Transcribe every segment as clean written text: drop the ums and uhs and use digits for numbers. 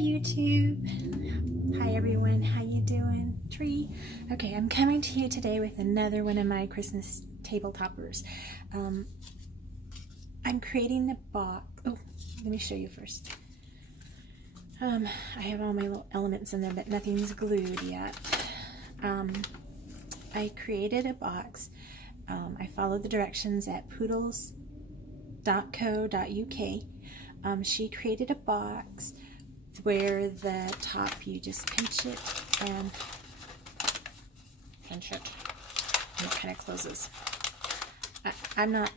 YouTube. Hi everyone, how you doing? Tree. Okay, I'm coming to you today with another one of my Christmas table toppers. I'm creating a box. Oh, let me show you first. I have all my little elements in there, but nothing's glued yet. I created a box. I followed the directions at poodles.co.uk. She created a box where the top, you just pinch it and it kind of closes. I'm not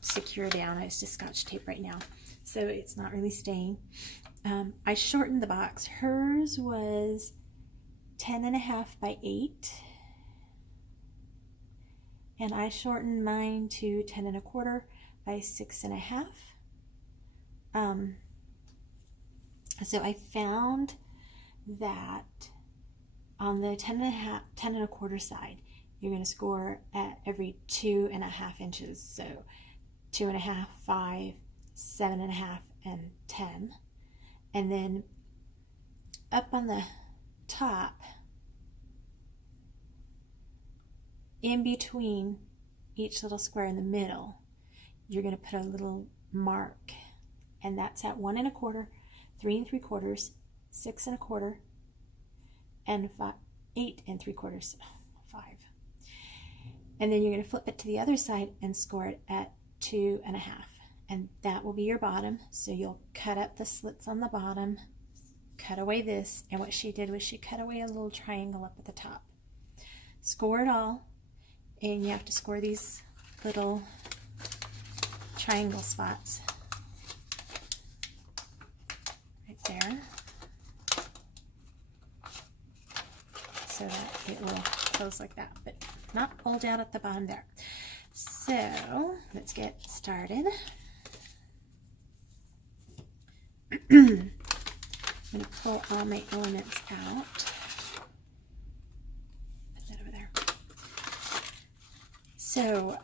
secure down, it's just Scotch tape right now, so it's not really staying. I shortened the box. Hers was 10.5 by 8, and I shortened mine to 10.25 by 6.5. So I found that on the 10.25 side, you're going to score at every 2.5 inches. So 2.5, 5, 7.5, and 10. And then up on the top, in between each little square in the middle, you're going to put a little mark, and that's at 1.25, 3 3/4, 6.25, and 8 3/4, 5. And then you're going to flip it to the other side and score it at 2.5, and that will be your bottom. So you'll cut up the slits on the bottom, cut away this, and what she did was she cut away a little triangle up at the top. Score it all, and you have to score these little triangle spots right there, so that it will close like that, but not bulge out at the bottom there. So let's get started. I'm going to pull all my elements out. Put that over there. So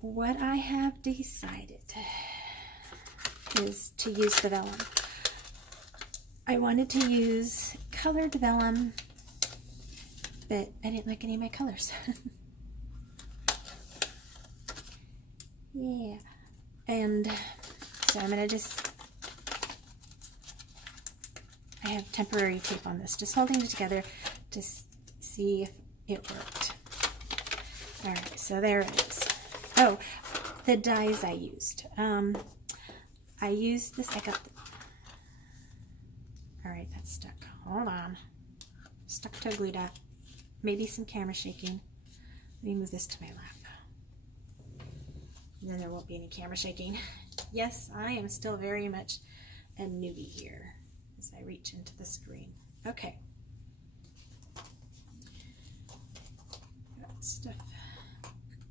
what I have decided is to use the vellum. I wanted to use colored vellum, but I didn't like any of my colors. Yeah, and so I'm going to I have temporary tape on this, just holding it together to see if it worked. Alright, so there it is. Oh, the dies I used. I used this, alright, that's stuck. Hold on. Stuck to a glue dot. Maybe some camera shaking. Let me move this to my lap. And then there won't be any camera shaking. Yes, I am still very much a newbie here as I reach into the screen. Okay. Got stuff.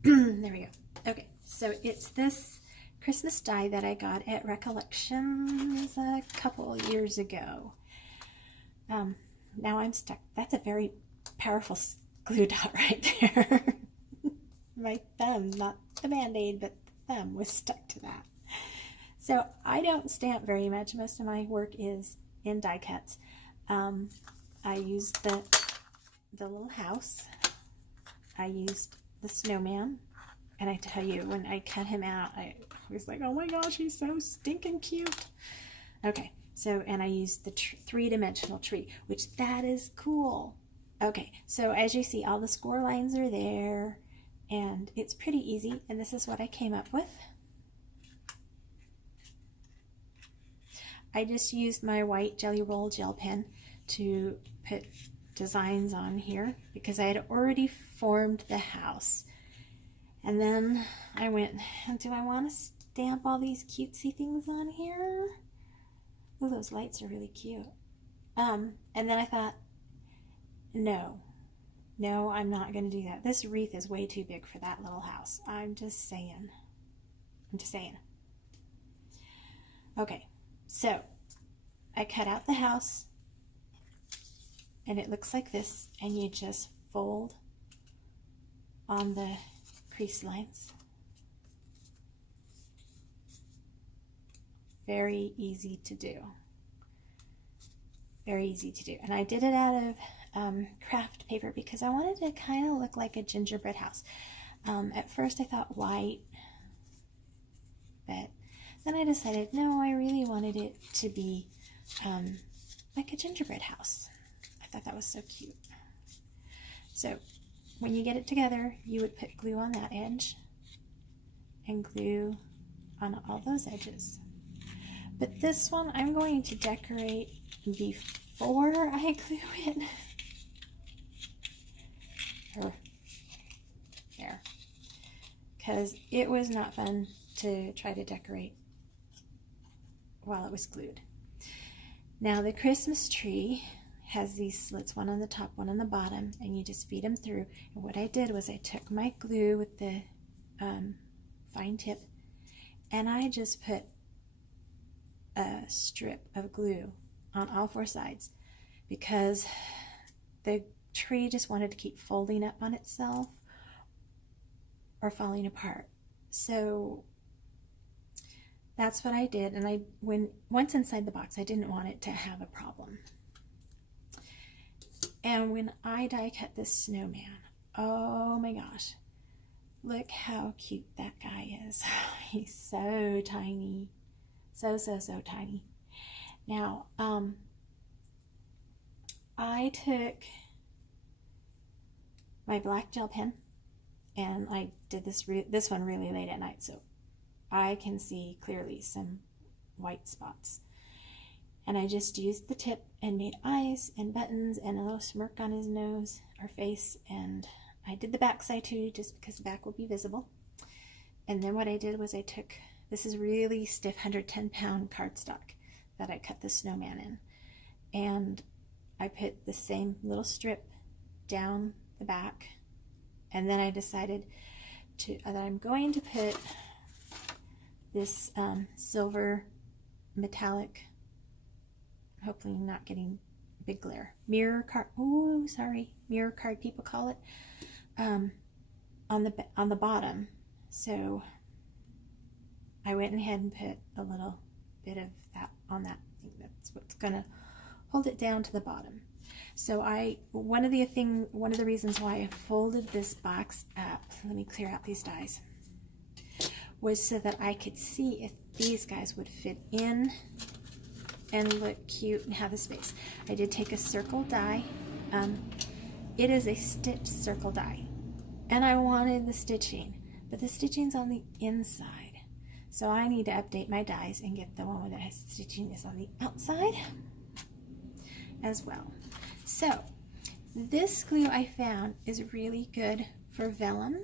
There we go. Okay, so it's this Christmas die that I got at Recollections a couple years ago. Now I'm stuck. That's a very powerful glue dot right there. My thumb, not the Band-Aid, but the thumb was stuck to that. So I don't stamp very much. Most of my work is in die cuts. I used the little house. I used the snowman. And I tell you, when I cut him out, I was like, oh my gosh, he's so stinking cute. Okay, so, and I used the three-dimensional tree, which that is cool. Okay, so as you see, all the score lines are there, and it's pretty easy, and this is what I came up with. I just used my white Jelly Roll gel pen to put designs on here because I had already formed the house. And then I went, do I want to stamp all these cutesy things on here? Oh, those lights are really cute. And then I thought, no, I'm not going to do that. This wreath is way too big for that little house. I'm just saying. Okay, so I cut out the house, and it looks like this, and you just fold on the crease lines. Very easy to do. very easy to do. And I did it out of craft paper because I wanted to kind of look like a gingerbread house. At first I thought white, but then I decided, no, I really wanted it to be like a gingerbread house. I thought that was so cute. So when you get it together, you would put glue on that edge and glue on all those edges. But this one I'm going to decorate before I glue it. Or there. Because it was not fun to try to decorate while it was glued. Now the Christmas tree has these slits, one on the top, one on the bottom, and you just feed them through. And what I did was I took my glue with the fine tip, and I just put a strip of glue on all four sides because the tree just wanted to keep folding up on itself or falling apart. So that's what I did, and once inside the box, I didn't want it to have a problem. And when I die cut this snowman, oh my gosh, look how cute that guy is. He's so tiny. So tiny. Now, I took my black gel pen, and I did this one really late at night, so I can see clearly some white spots. And I just used the tip and made eyes and buttons and a little smirk on his nose or face, and I did the back side too, just because the back will be visible. And then what I did was I took, this is really stiff 110-pound cardstock that I cut the snowman in, and I put the same little strip down the back, and then I decided that I'm going to put this silver metallic, hopefully not getting big glare, mirror card, mirror card people call it, on the bottom. So I went ahead and put a little bit of that on that thing. That's what's gonna hold it down to the bottom. So one of the reasons why I folded this box up, let me clear out these dies, was so that I could see if these guys would fit in and look cute and have a space. I did take a circle die. It is a stitched circle die, and I wanted the stitching, but the stitching's on the inside, so I need to update my dies and get the one that has stitching is on the outside as well. So this glue I found is really good for vellum.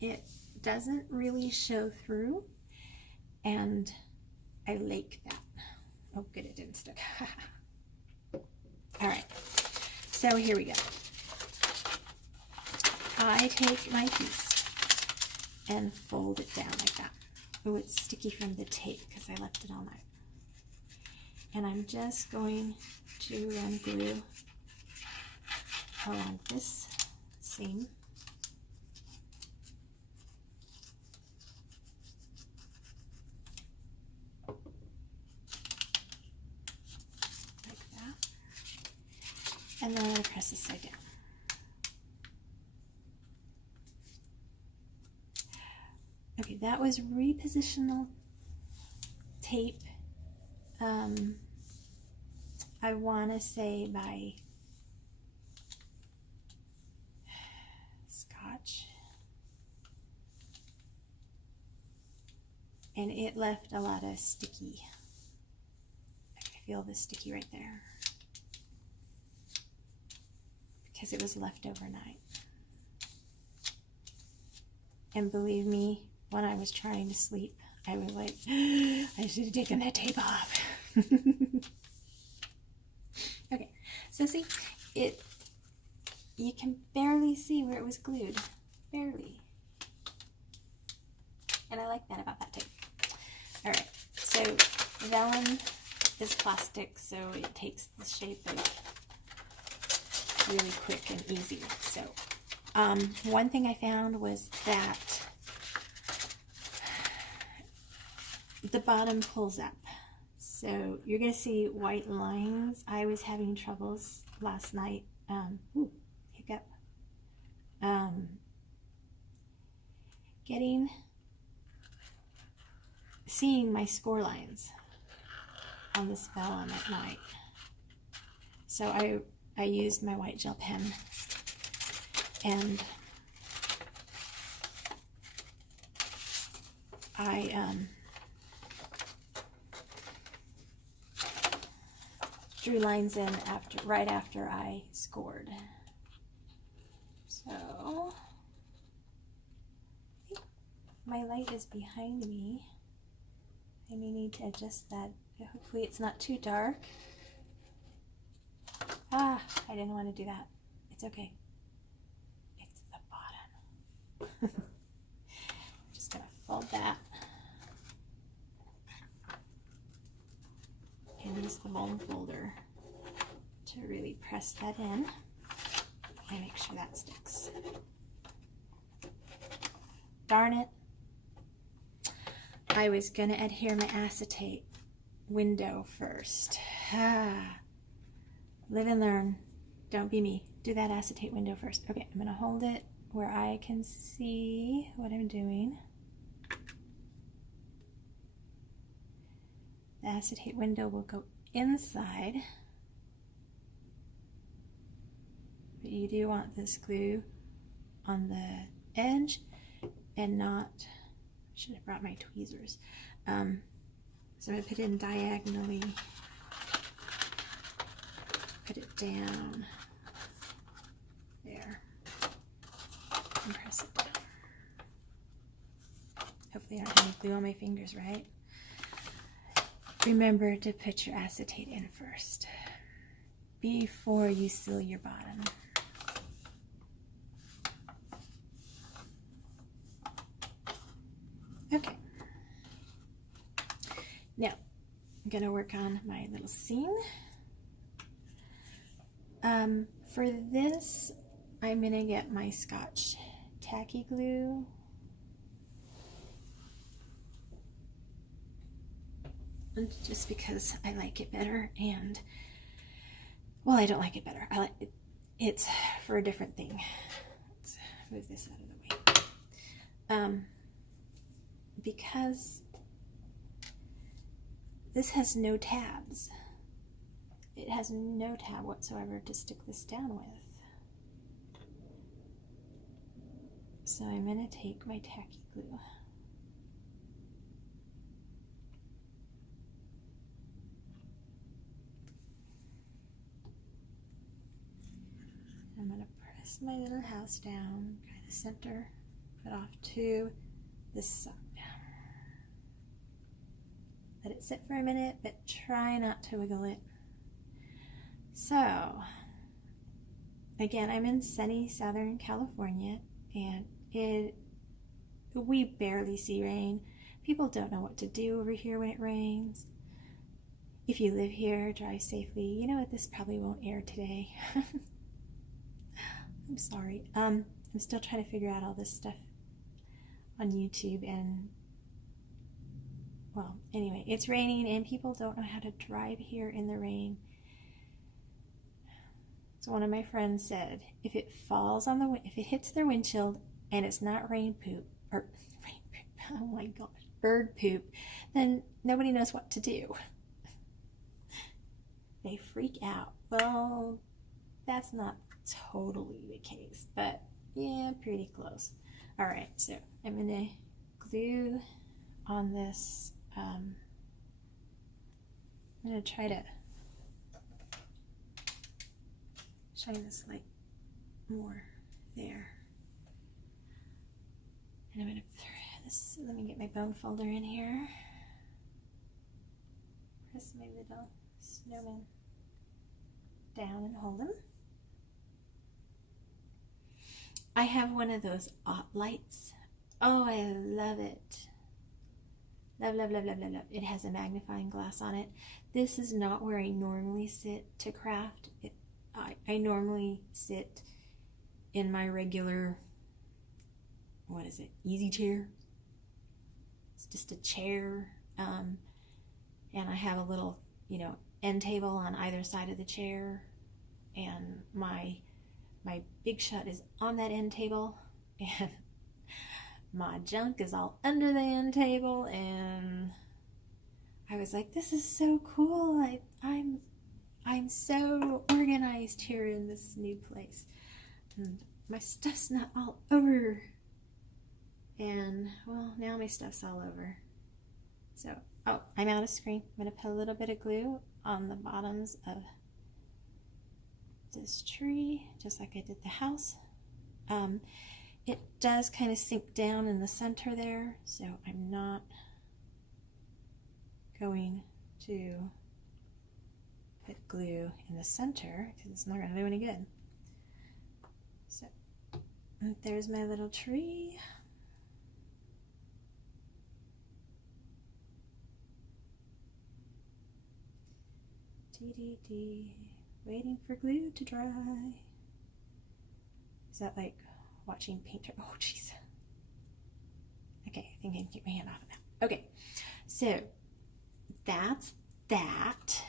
It doesn't really show through, and I like that. Oh good, it didn't stick. Alright, so here we go. I take my piece and fold it down like that. Oh, it's sticky from the tape because I left it all night. And I'm just going to run glue around this seam. Like that. And then I'm going to press this side down. Okay, that was repositional tape. I want to say by Scotch, and it left a lot of sticky. I feel the sticky right there because it was left overnight. And believe me, when I was trying to sleep, I was like, I should have taken that tape off. Okay, so see, you can barely see where it was glued, barely. And I like that about that tape. All right, so vellum is plastic, so it takes the shape of really quick and easy. So one thing I found was that the bottom pulls up. So you're going to see white lines. I was having troubles last night. Hiccup. Seeing my score lines on this vellum at night. So I used my white gel pen and I drew lines in right after I scored. So I think my light is behind me. I may need to adjust that. Hopefully it's not too dark. I didn't want to do that. It's okay. It's the bottom. I'm just gonna fold that and use the bone folder to really press that in and make sure that sticks. Darn it. I was gonna adhere my acetate window first. Live and learn. Don't be me. Do that acetate window first. Okay, I'm gonna hold it where I can see what I'm doing. The acetate window will go inside, but you do want this glue on the edge and not, I should have brought my tweezers. So I'm gonna put it in diagonally, put it down there, and press it down. Hopefully I don't have any glue on my fingers, right? Remember to put your acetate in first before you seal your bottom. Okay. Now, I'm going to work on my little seam. For this, I'm going to get my Scotch tacky glue. Just because I like it better, and well, I don't like it better. I like it. It's for a different thing. Let's move this out of the way. Because this has no tabs. It has no tab whatsoever to stick this down with. So I'm going to take my tacky glue. I'm going to press my little house down, kind of center, put off to this side. Let it sit for a minute, but try not to wiggle it. So, again, I'm in sunny Southern California, and we barely see rain. People don't know what to do over here when it rains. If you live here, drive safely. You know what, this probably won't air today. I'm sorry. I'm still trying to figure out all this stuff on YouTube, and well, anyway, it's raining and people don't know how to drive here in the rain. So one of my friends said, if it falls on the, if it hits their windshield and it's not rain poop, or rain poop, oh my gosh, bird poop, then nobody knows what to do. They freak out. Well, that's not totally the case, but yeah, pretty close. All right, so I'm gonna glue on this. I'm gonna try to shine this light more there, and I'm gonna throw this. Let me get my bone folder in here. Press my little snowman down and hold him. I have one of those lights. Oh, I love it. Love, love, love, love, love, love. It has a magnifying glass on it. This is not where I normally sit to craft. I normally sit in my regular, what is it, easy chair. It's just a chair. and I have a little, end table on either side of the chair, and my big shut is on that end table, and my junk is all under the end table, and I was like, this is so cool. I'm so organized here in this new place. And my stuff's not all over. And, well, now my stuff's all over. So, oh, I'm out of screen. I'm going to put a little bit of glue on the bottoms of this tree, just like I did the house. It does kind of sink down in the center there, so I'm not going to put glue in the center because it's not going to do any good. So there's my little tree. Dee, waiting for glue to dry. Is that like watching painter? Oh, jeez. Okay, I think I can keep my hand off of that. Okay, so that's that.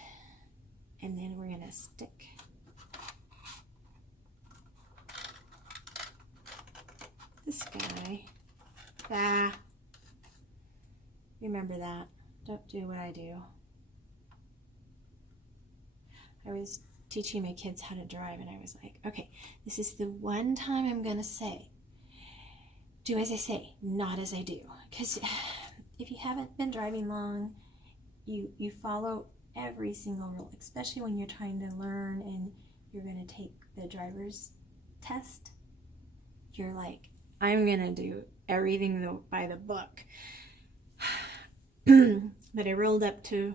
And then we're going to stick this guy. Remember that. Don't do what I do. I was teaching my kids how to drive, and I was like, okay, this is the one time I'm going to say, do as I say, not as I do. Because if you haven't been driving long, you follow every single rule, especially when you're trying to learn and you're going to take the driver's test. You're like, I'm going to do everything by the book. But I rolled up to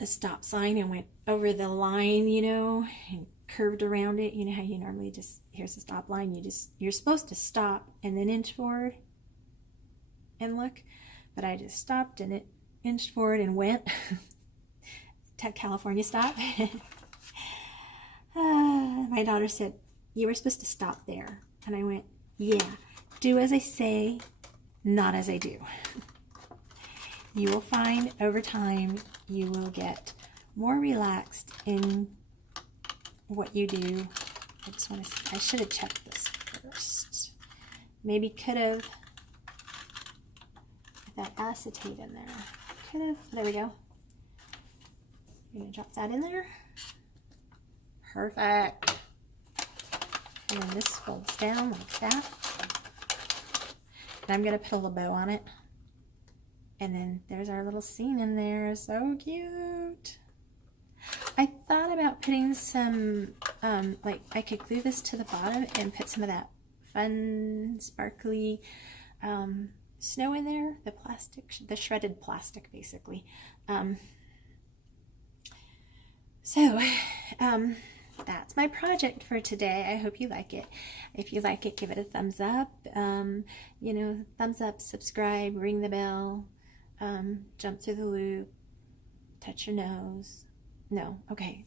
a stop sign and went over the line, and curved around it. You know how you normally just, here's the stop line, you're supposed to stop and then inch forward and look, but I just stopped and it inched forward and went. California stop. My daughter said, you were supposed to stop there. And I went, yeah, do as I say, not as I do. You will find over time you will get more relaxed in what you do. I should have checked this first. Maybe could have put that acetate in there. Could have. There we go. I'm going to drop that in there. Perfect. And then this folds down like that. And I'm going to put a little bow on it. And then there's our little scene in there. So cute. I thought about putting some, I could glue this to the bottom and put some of that fun, sparkly snow in there. The plastic, the shredded plastic, basically. So, that's my project for today. I hope you like it. If you like it, give it a thumbs up. Thumbs up, subscribe, ring the bell, jump through the loop, touch your nose. No, okay.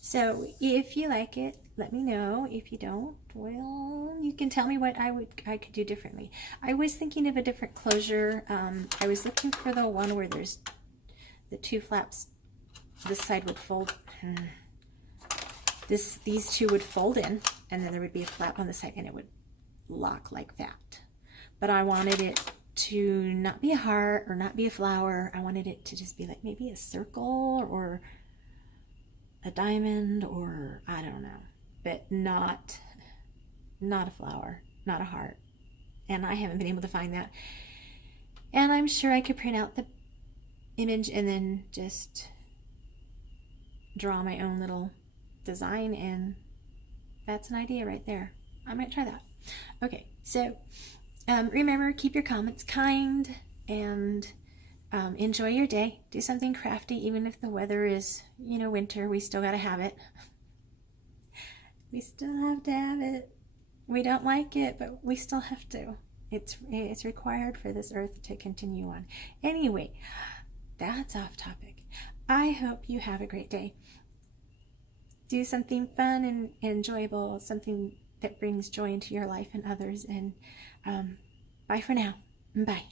So if you like it, let me know. If you don't, well, you can tell me what I could do differently. I was thinking of a different closure. I was looking for the one where there's the two flaps. This side would fold. These two would fold in, and then there would be a flap on the side, and it would lock like that. But I wanted it to not be a heart or not be a flower. I wanted it to just be like maybe a circle or a diamond, or I don't know, but not a flower, not a heart. And I haven't been able to find that. And I'm sure I could print out the image and then just draw my own little design, and that's an idea right there. I might try that. Okay, so remember, keep your comments kind, and enjoy your day. Do something crafty, even if the weather is, winter. We still got to have it. We still have to have it. We don't like it, but we still have to. It's required for this earth to continue on. Anyway, that's off topic. I hope you have a great day. Do something fun and enjoyable, something that brings joy into your life and others. And bye for now. Bye.